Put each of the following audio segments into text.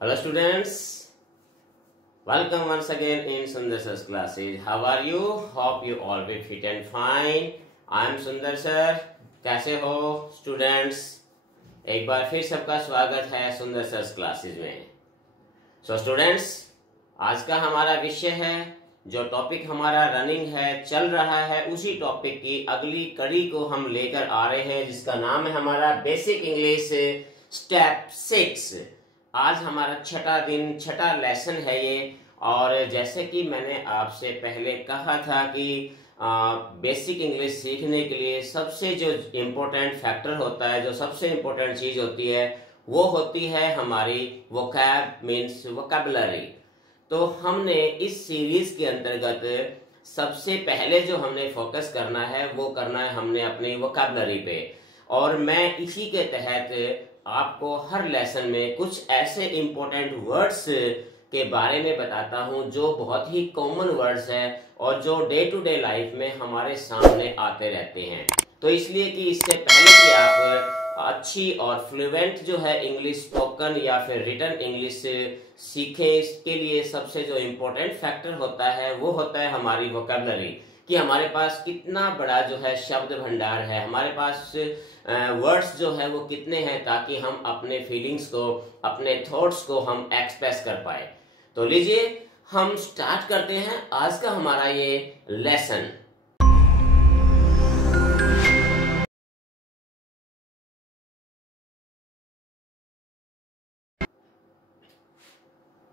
Hello students, welcome once again in Sundar sir's classes. How are you? Hope you all be fit and fine. I am Sundar sir. कैसे हो students? एक बार फिर सबका स्वागत है सुंदर सर क्लासेस में। सो स्टूडेंट्स, आज का हमारा विषय है, जो टॉपिक हमारा रनिंग है, चल रहा है, उसी टॉपिक की अगली कड़ी को हम लेकर आ रहे हैं, जिसका नाम है हमारा बेसिक इंग्लिश स्टेप 6। आज हमारा छठा लेसन है ये। और जैसे कि मैंने आपसे पहले कहा था कि बेसिक इंग्लिश सीखने के लिए सबसे जो इम्पोर्टेंट फैक्टर होता है, जो सबसे इम्पोर्टेंट चीज होती है, वो होती है हमारी वोकैब मीन्स वोकैबुलरी। तो हमने इस सीरीज के अंतर्गत सबसे पहले जो हमने फोकस करना है वो करना है हमने अपनी वोकैबुलरी पे। और मैं इसी के तहत आपको हर लेसन में कुछ ऐसे इम्पोर्टेंट वर्ड्स के बारे में बताता हूं जो बहुत ही कॉमन वर्ड्स हैं और जो डे टू डे लाइफ में हमारे सामने आते रहते हैं। तो इसलिए कि इससे पहले कि आप अच्छी और फ्लुएंट जो है इंग्लिश स्पोकन या फिर रिटन इंग्लिश सीखें, इसके लिए सबसे जो इम्पोर्टेंट फैक्टर होता है वो होता है हमारी वोकैबुलरी, कि हमारे पास कितना बड़ा जो है शब्द भंडार है, हमारे पास वर्ड्स जो है वो कितने हैं, ताकि हम अपने फीलिंग्स को, अपने थॉट्स को हम एक्सप्रेस कर पाए। तो लीजिए हम स्टार्ट करते हैं आज का हमारा ये लेसन।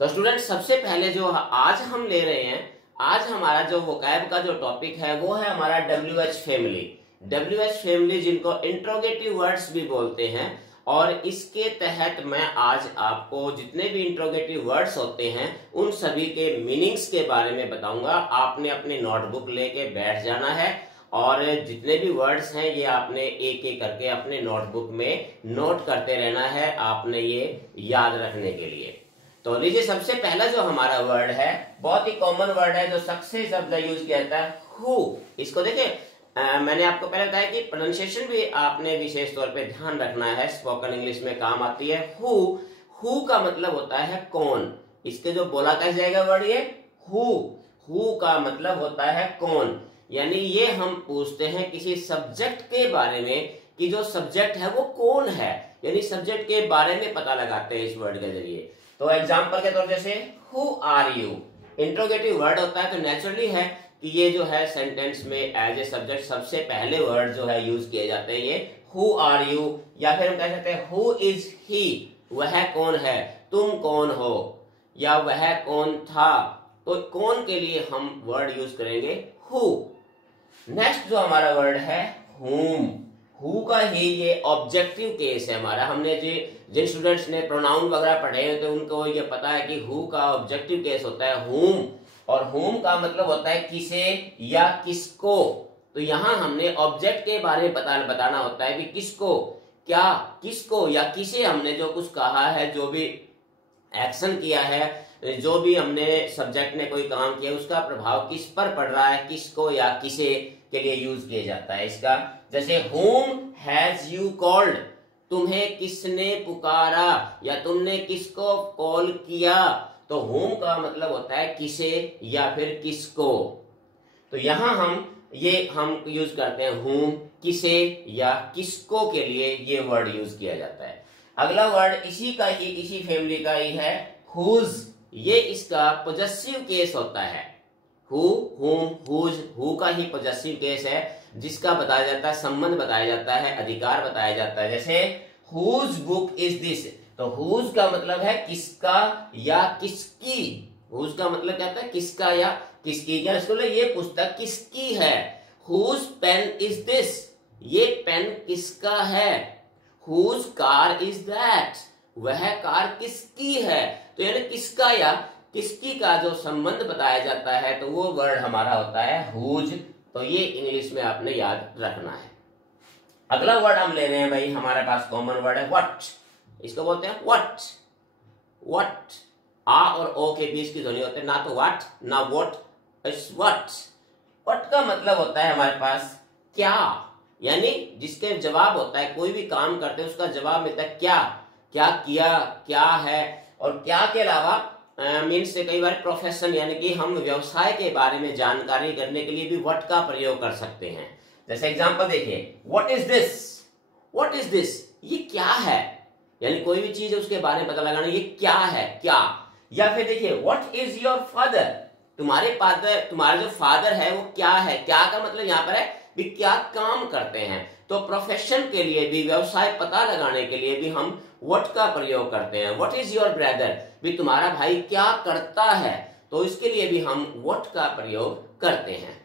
तो स्टूडेंट, सबसे पहले जो आज हम ले रहे हैं, आज हमारा जो वोकैब का जो टॉपिक है वो है हमारा WH फैमिली। WH फैमिली जिनको इंट्रोगेटिव वर्ड्स भी बोलते हैं। और इसके तहत मैं आज आपको जितने भी इंट्रोगेटिव वर्ड्स होते हैं उन सभी के मीनिंग्स के बारे में बताऊंगा। आपने अपनी नोटबुक लेके बैठ जाना है और जितने भी वर्ड्स हैं ये आपने एक एक करके अपने नोटबुक में नोट करते रहना है, आपने ये याद रखने के लिए। तो लीजिए, सबसे पहला जो हमारा वर्ड है बहुत ही कॉमन वर्ड है, जो सबसे ज्यादा यूज किया जाता है, हु। इसको देखिए, मैंने आपको पहले बताया कि प्रोनाउंसिएशन भी आपने विशेष तौर पे ध्यान रखना है, स्पोकन इंग्लिश में काम आती है। हु का मतलब होता है कौन। इसके जो बोला कैसे जाएगा वर्ड ये हु का मतलब होता है कौन। यानी ये हम पूछते हैं किसी सब्जेक्ट के बारे में कि जो सब्जेक्ट है वो कौन है, यानी सब्जेक्ट के बारे में पता लगाते हैं इस वर्ड के जरिए। तो एग्जाम्पल के तौर जैसे who are you, interrogative word होता है, तो नेचुरली है कि ये जो है सेंटेंस में एज ए सब्जेक्ट सबसे पहले वर्ड जो है यूज किए जाते हैं ये हु आर यू। या फिर हम कह सकते हैं हु इज ही, वह कौन है, तुम कौन हो, या वह कौन था। तो कौन के लिए हम वर्ड यूज करेंगे हु। नेक्स्ट जो हमारा वर्ड है हुम। हु का ही ये ऑब्जेक्टिव केस है हमारा। हमने जिन स्टूडेंट्स ने प्रोनाउन वगैरह पढ़े हैं तो उनको ये पता है कि हु का ऑब्जेक्टिव केस होता है हुम, और हुम का मतलब होता है किसे या किसको। तो यहां हमने ऑब्जेक्ट के बारे में बताना होता है कि किसको, क्या, किसको या किसे हमने जो कुछ कहा है, जो भी एक्शन किया है, जो भी हमने सब्जेक्ट ने कोई काम किया, उसका प्रभाव किस पर पड़ रहा है, किसको या किसे के लिए यूज किया जाता है इसका। जैसे whom has you called, तुम्हें किसने पुकारा या तुमने किसको कॉल किया। तो whom का मतलब होता है किसे या फिर किसको। तो यहां हम यूज करते हैं whom, किसे या किसको के लिए ये वर्ड यूज किया जाता है। अगला वर्ड इसी फैमिली का ही है whose। ये इसका पोजेसिव केस होता है। हु, हुम, हुज, हु का ही पोजेसिव केस है, जिसका बताया जाता है, संबंध बताया जाता है, अधिकार बताया जाता है। जैसे हुज बुक इज दिस, तो हुज का मतलब है किसका या किसकी। हुज का मतलब क्या होता है, किसका या किसकी। क्या इसको ये पुस्तक किसकी है। हुज पेन इज दिस, ये पेन किसका है। हुज कार इज दैट, वह कार किसकी है। तो यानी किसका या किसकी का जो संबंध बताया जाता है, तो वो वर्ड हमारा होता है हुज। तो ये इंग्लिश में आपने याद रखना है। अगला वर्ड हम ले रहे हैं भाई, हमारे पास कॉमन वर्ड है व्हाट। इसको बोलते हैं व्हाट। व्हाट, आ और ओ के बीच की ध्वनि होती है, ना तो व्हाट ना व्हाट, इट्स व्हाट। व्हाट का मतलब होता है हमारे पास क्या, यानी जिसके जवाब होता है, कोई भी काम करते हैं उसका जवाब मिलता है क्या, क्या किया, क्या है। और क्या के अलावा मीन्स कई बार प्रोफेशन यानी कि हम व्यवसाय के बारे में जानकारी करने के लिए भी व्हाट का प्रयोग कर सकते हैं। जैसे एग्जांपल देखिए, what is this, what is this, ये क्या है, यानी कोई भी चीज है उसके बारे में पता लगाना, ये क्या है, क्या। या फिर देखिए, व्हाट इज योर फादर, तुम्हारा जो फादर है वो क्या है, क्या का मतलब यहाँ पर है भी क्या काम करते हैं। तो प्रोफेशन के लिए भी, व्यवसाय पता लगाने के लिए भी हम व्हाट का प्रयोग करते हैं। व्हाट इज योर ब्रदर, भी तुम्हारा भाई क्या करता है, तो इसके लिए भी हम व्हाट का प्रयोग करते हैं।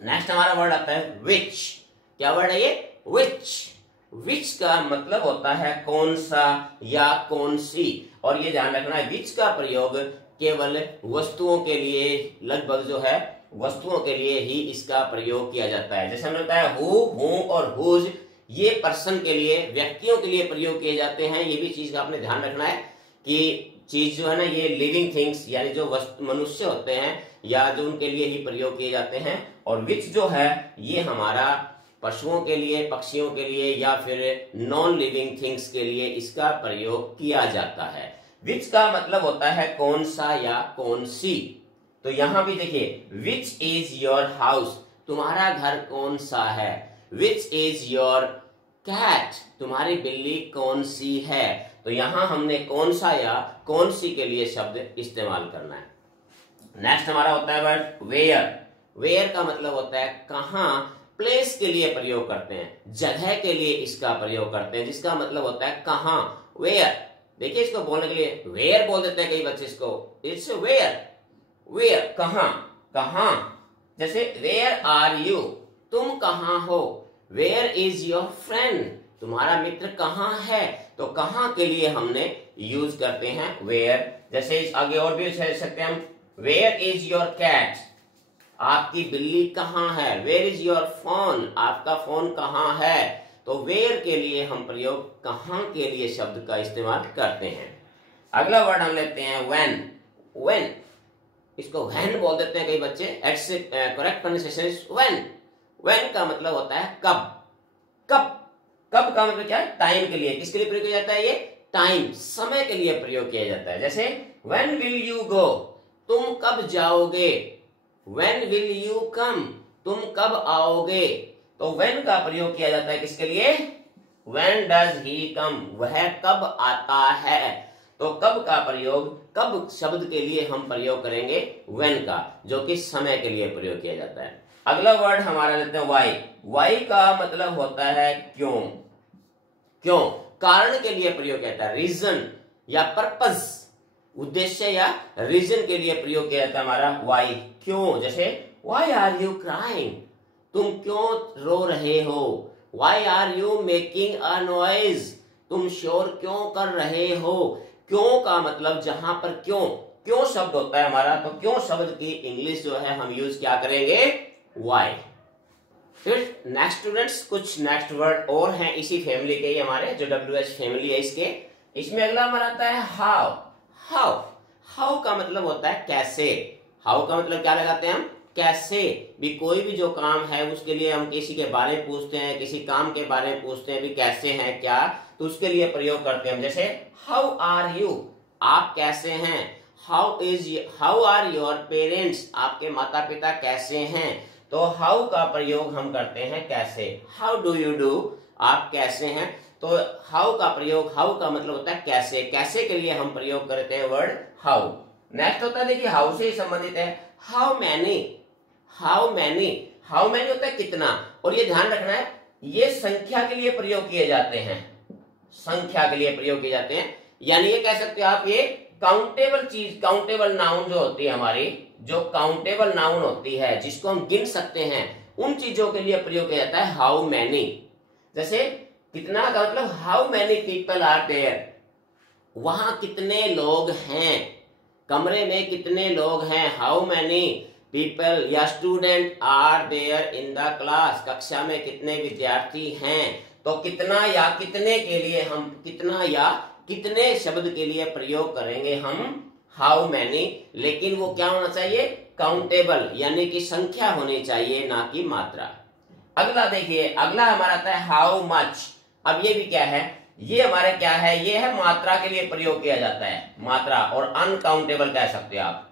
नेक्स्ट हमारा वर्ड आता है विच। क्या वर्ड है ये, विच। विच का मतलब होता है कौन सा या कौन सी, और ये ध्यान रखना है विच का प्रयोग केवल वस्तुओं के लिए, लगभग जो है वस्तुओं के लिए ही इसका प्रयोग किया जाता है। जैसे हमने बताया हु और हुज, ये पर्सन के लिए, व्यक्तियों के लिए प्रयोग किए जाते हैं। ये भी चीज का आपने ध्यान रखना है कि चीज जो है ना, ये लिविंग थिंग्स यानी जो मनुष्य होते हैं या जो उनके लिए ही प्रयोग किए जाते हैं। और विच जो है ये हमारा पशुओं के लिए, पक्षियों के लिए या फिर नॉन लिविंग थिंग्स के लिए इसका प्रयोग किया जाता है। विच का मतलब होता है कौन सा या कौन सी। तो यहां भी देखिए, विच इज योर हाउस, तुम्हारा घर कौन सा है। विच इज योर कैट, तुम्हारी बिल्ली कौन सी है। तो यहां हमने कौन सा या कौन सी के लिए शब्द इस्तेमाल करना है। नेक्स्ट हमारा होता है वर्ड वेयर। वेयर का मतलब होता है कहां, प्लेस के लिए प्रयोग करते हैं, जगह के लिए इसका प्रयोग करते हैं, जिसका मतलब होता है कहां, वेयर। देखिए इसको बोलने के लिए वेयर बोल देते हैं कई बच्चे इसको, इट्स वेयर, वेयर कहां, कहां। जैसे वेयर आर यू, तुम कहां हो। वेयर इज योर फ्रेंड, तुम्हारा मित्र कहां है। तो कहां के लिए हमने यूज करते हैं वेयर। जैसे इस आगे और भी कह सकते हैं हम, वेयर इज योर कैट, आपकी बिल्ली कहां है। वेयर इज योर फोन, आपका फोन कहां है। तो वेयर के लिए हम प्रयोग कहां के लिए शब्द का इस्तेमाल करते हैं। अगला वर्ड हम लेते हैं व्हेन। व्हेन, इसको व्हेन बोल देते हैं कई बच्चे, it's correct pronunciation is when. When का मतलब होता है कब, कब। कब का मतलब क्या है, टाइम के लिए। किसके लिए प्रयोग किया जाता है, ये टाइम, समय के लिए प्रयोग किया जाता है। जैसे व्हेन विल यू गो, तुम कब जाओगे। व्हेन विल यू कम, तुम कब आओगे। तो व्हेन का प्रयोग किया जाता है किसके लिए, व्हेन डज ही कम, वह कब आता है। तो कब का प्रयोग, कब शब्द के लिए हम प्रयोग करेंगे व्हेन का, जो कि समय के लिए प्रयोग किया जाता है। अगला वर्ड हमारा लेते हैं वाई। वाई का मतलब होता है क्यों। क्यों, कारण के लिए प्रयोग किया जाता है, रीजन या पर्पस, उद्देश्य या रीजन के लिए प्रयोग किया जाता है हमारा वाई, क्यों। जैसे वाई आर यू क्राइंग, तुम क्यों रो रहे हो। Why are you making a noise, तुम शोर क्यों कर रहे हो। क्यों का मतलब जहां पर क्यों, क्यों शब्द होता है हमारा, तो क्यों शब्द की इंग्लिश जो है हम यूज क्या करेंगे, वाई। फिर नेक्स्ट स्टूडेंट्स, कुछ नेक्स्ट वर्ड और हैं इसी फैमिली के ही हमारे, जो WH फैमिली है इसके। इसमें अगला हमारा आता है हाउ। हाउ, हाउ का मतलब होता है कैसे। हाउ का मतलब क्या लगाते हैं हम, कैसे। भी कोई भी जो काम है उसके लिए हम किसी के बारे में पूछते हैं, किसी काम के बारे में पूछते हैं भी कैसे हैं क्या, तो उसके लिए प्रयोग करते हैं। जैसे हाउ आर यू, आप कैसे हैं। हाउ आर योर पेरेंट्स, आपके माता पिता कैसे हैं। तो हाउ का प्रयोग हम करते हैं कैसे। हाउ डू यू डू, आप कैसे हैं। तो हाउ का प्रयोग, हाउ का मतलब होता है कैसे, कैसे के लिए हम प्रयोग करते हैं वर्ड हाउ। नेक्स्ट होता है देखिए, हाउ से ही संबंधित है how many. How many, how many होता है कितना, और ये ध्यान रखना है ये संख्या के लिए प्रयोग किए जाते हैं, संख्या के लिए प्रयोग किए जाते हैं। यानी ये कह सकते हो आप, ये काउंटेबल चीज, काउंटेबल नाउन जो होती है हमारी, जो काउंटेबल नाउन होती है जिसको हम गिन सकते हैं, उन चीजों के लिए प्रयोग किया जाता है हाउ मैनी। जैसे कितना का मतलब how many people are there, वहां कितने लोग हैं, कमरे में कितने लोग हैं। हाउ मैनी पीपल या student are there in the class, कक्षा में कितने विद्यार्थी हैं। तो कितना या कितने के लिए हम, कितना या कितने शब्द के लिए प्रयोग करेंगे हम हाउ मैनी, लेकिन वो क्या होना चाहिए, काउंटेबल, यानी कि संख्या होनी चाहिए, ना कि मात्रा। अगला देखिए, अगला हमारा आता है हाउ मच। अब ये भी क्या है, ये हमारे क्या है, ये है मात्रा के लिए प्रयोग किया जाता है, मात्रा। और अनकाउंटेबल कह सकते हैं आप,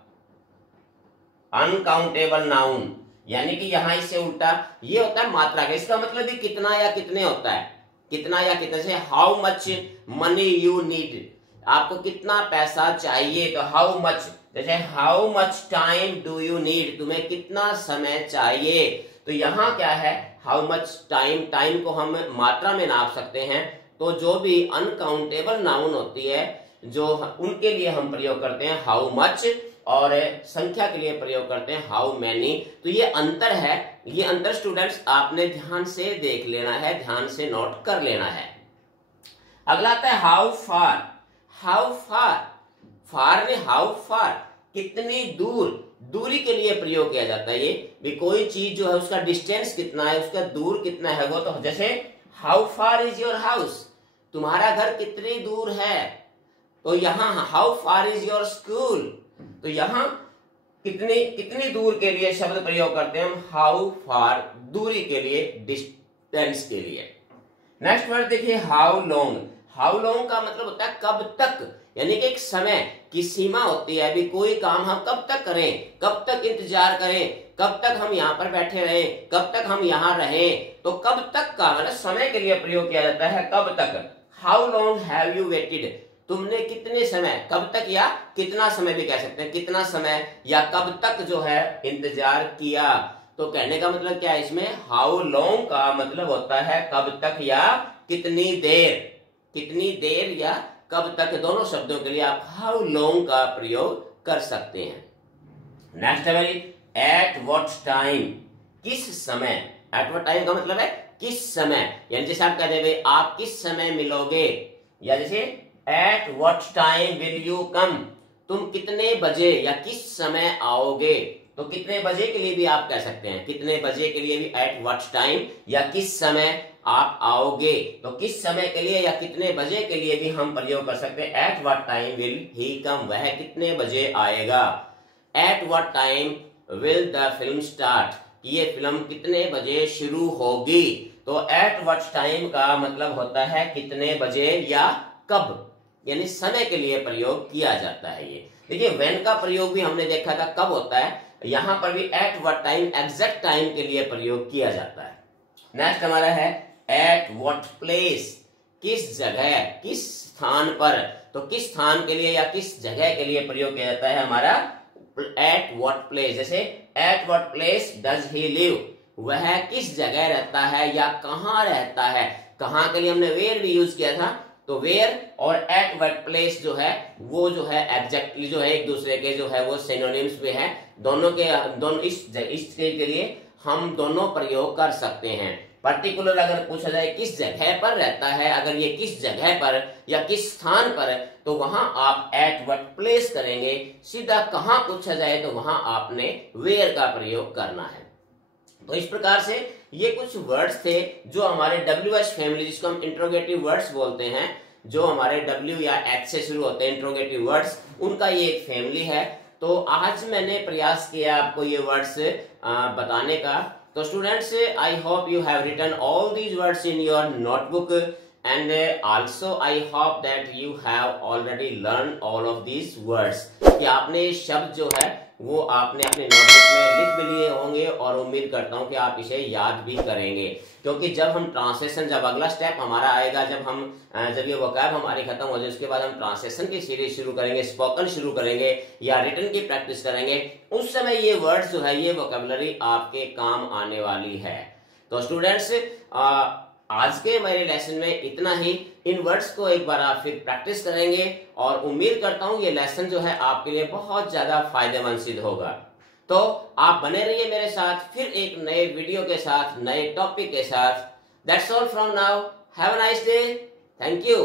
अनकाउंटेबल नाउन, यानी कि यहां इससे उल्टा ये होता है मात्रा का। इसका मतलब भी कितना या कितने होता है, कितना या कितने से how much money you need, आपको कितना पैसा चाहिए, तो हाउ मच, जैसे how much time do you need, तुम्हें कितना समय चाहिए। तो यहाँ क्या है, हाउ मच टाइम, टाइम को हम मात्रा में नाप सकते हैं। तो जो भी अनकाउंटेबल नाउन होती है जो उनके लिए हम प्रयोग करते हैं हाउ मच, और संख्या के लिए प्रयोग करते हैं हाउ मैनी। तो ये अंतर है, ये अंतर स्टूडेंट्स आपने ध्यान से देख लेना है, ध्यान से नोट कर लेना है। अगला आता है हाउ फार। हाउ फार, फार ने हाउ फार, कितनी दूर, दूरी के लिए प्रयोग किया जाता है। ये भी कोई चीज जो है उसका डिस्टेंस कितना है, उसका दूर कितना है वो, तो जैसे how far is your house, तुम्हारा घर कितनी दूर है। तो यहाँ how far is your school, तो यहाँ कितनी कितनी दूर के लिए शब्द प्रयोग करते हैं हम हाउ फार, दूरी के लिए, डिस्टेंस के लिए। नेक्स्ट वर्ड देखिए हाउ लॉन्ग। हाउ लॉन्ग का मतलब होता है कब तक, यानी कि एक समय की सीमा होती है। अभी कोई काम हम कब तक करें, कब तक इंतजार करें, कब तक हम यहाँ पर बैठे रहें, कब तक हम यहाँ रहें। तो कब तक का मतलब समय के लिए प्रयोग किया जाता है, कब तक। How long have you weighted, तुमने कितने समय, कब तक या कितना समय भी कह सकते हैं, कितना समय या कब तक जो है इंतजार किया। तो कहने का मतलब क्या है, इसमें हाउ लॉन्ग का मतलब होता है कब तक या कितनी देर, कितनी देर या कब तक, दोनों शब्दों के लिए आप हाउ लॉन्ग का प्रयोग कर सकते हैं। नेक्स्ट है भाई एट व्हाट टाइम, किस समय। एट व्हाट टाइम का मतलब है किस समय, यानी जैसे आप कहते हैं भाई आप किस समय मिलोगे, या जैसे eight what time will you come, तुम कितने बजे या किस समय आओगे। तो कितने बजे के लिए भी आप कह सकते हैं, कितने बजे के लिए भी एट व्हाट टाइम, या किस समय आप आओगे। तो किस समय के लिए या कितने बजे के लिए भी हम प्रयोग कर सकते हैं at what time will he come, वह कितने बजे आएगा। At what time will the film start, ये फिल्म कितने बजे शुरू होगी। तो एट व्हाट टाइम का मतलब होता है कितने बजे या कब, यानी समय के लिए प्रयोग किया जाता है। ये देखिए व्हेन का प्रयोग भी हमने देखा था कब होता है, यहां पर भी eight what time exact time के लिए प्रयोग किया जाता है। नेक्स्ट हमारा है एट व्हाट प्लेस, किस जगह, किस स्थान पर। तो किस स्थान के लिए या किस जगह के लिए प्रयोग किया जाता है हमारा एट व्हाट प्लेस। जैसे at what place does he live, वह किस जगह रहता है या कहां रहता है। कहां के लिए हमने वेयर भी यूज किया था, तो वेयर और एट व्हाट प्लेस जो है वो जो है एग्जैक्टली जो है एक दूसरे के जो है वो सिनोनिम्स में है। दोनों के लिए हम दोनों प्रयोग कर सकते हैं। पर्टिकुलर अगर पूछा जाए किस जगह पर रहता है, अगर ये किस जगह पर या किस स्थान पर, तो वहां आप एट व्हाट प्लेस करेंगे। सीधा कहां पूछा जाए तो वहां आपने वेयर का प्रयोग करना है। तो इस प्रकार से ये कुछ वर्ड्स थे जो हमारे WH फैमिली, जिसको हम इंट्रोगेटिव वर्ड्स बोलते हैं, जो हमारे W या H से शुरू होते हैं इंट्रोगेटिव वर्ड्स, उनका ये एक फैमिली है। तो आज मैंने प्रयास किया आपको ये वर्ड्स बताने का। तो students, I hope you have written all these words in your notebook, and also I hope that you have already learn all of these words, कि आपने शब्द जो है वो आपने अपने नोटबुक में लिख भी लिए होंगे, और उम्मीद करता हूं कि आप इसे याद भी करेंगे। क्योंकि जब हम ट्रांसलेशन, जब अगला स्टेप हमारा आएगा, जब ये वोकैब हमारी खत्म हो जाए, उसके बाद हम ट्रांसलेशन की सीरीज शुरू करेंगे, स्पोकन शुरू करेंगे या रिटन की प्रैक्टिस करेंगे, उस समय ये वर्ड्स जो है, ये वोकैबुलरी आपके काम आने वाली है। तो स्टूडेंट्स, आज के मेरे लेसन में इतना ही। इन वर्ड्स को एक बार आप फिर प्रैक्टिस करेंगे, और उम्मीद करता हूं ये लेसन जो है आपके लिए बहुत ज्यादा फायदेमंद सिद्ध होगा। तो आप बने रहिए मेरे साथ, फिर एक नए वीडियो के साथ, नए टॉपिक के साथ। That's all from now, have a nice day, thank you.